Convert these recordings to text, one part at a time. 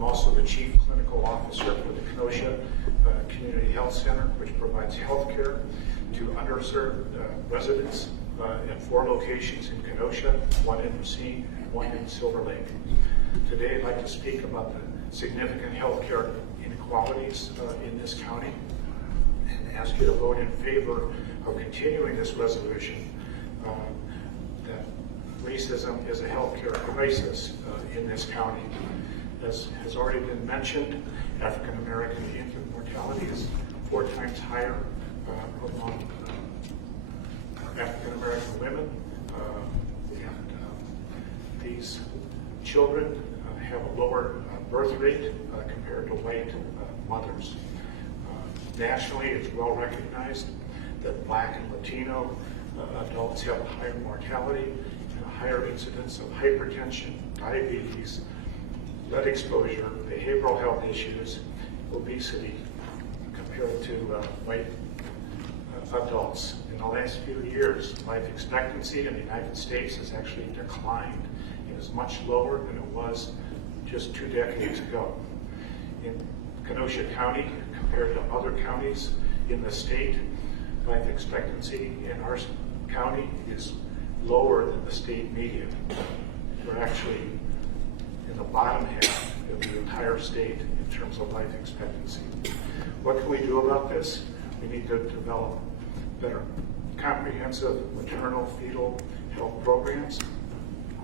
I'm also the Chief Clinical Officer for the Kenosha Community Health Center, which provides health care to underserved residents at 4 locations in Kenosha, 1 in Racine, and 1 in Silver Lake. Today I'd like to speak about the significant health care inequalities in this county and ask you to vote in favor of continuing this resolution that racism is a healthcare crisis in this county. As has already been mentioned, African American infant mortality is 4 times higher among African American women, and these children have a lower birth rate compared to white mothers. Nationally, it's well recognized that Black and Latino adults have a higher mortality and a higher incidence of hypertension, diabetes, lead exposure, behavioral health issues, obesity compared to white adults. In the last few years, life expectancy in the United States has actually declined and is much lower than it was just 2 decades ago. In Kenosha County, compared to other counties in the state, life expectancy in our county is lower than the state median. We're actually in the bottom half of the entire state in terms of life expectancy. What can we do about this? We need to develop better comprehensive maternal fetal health programs.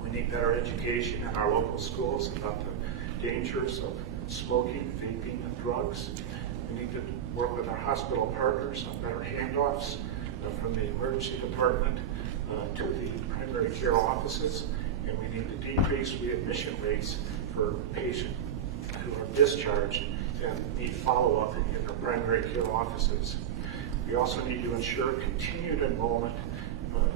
We need better education in our local schools about the dangers of smoking, vaping, and drugs. We need to work with our hospital partners on better handoffs from the emergency department to the primary care offices, and we need to decrease readmission rates for patients who are discharged and need follow-up in their primary care offices. We also need to ensure continued enrollment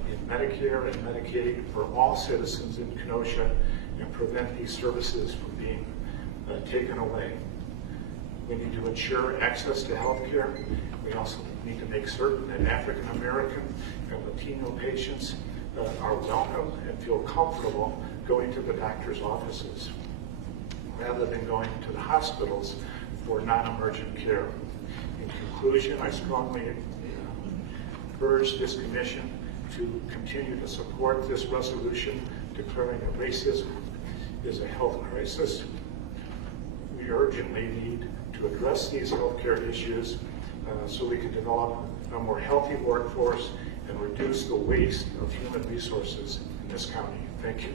in Medicare and Medicaid for all citizens in Kenosha and prevent these services from being taken away. We need to ensure access to health care. We also need to make certain that African American and Latino patients are welcome and feel comfortable going to the doctor's offices rather than going to the hospitals for non-emergent care. In conclusion, I strongly urge this commission to continue to support this resolution declaring that racism is a health crisis. We urgently need to address these healthcare issues so we can develop a more healthy workforce and reduce the waste of human resources in this county. Thank you.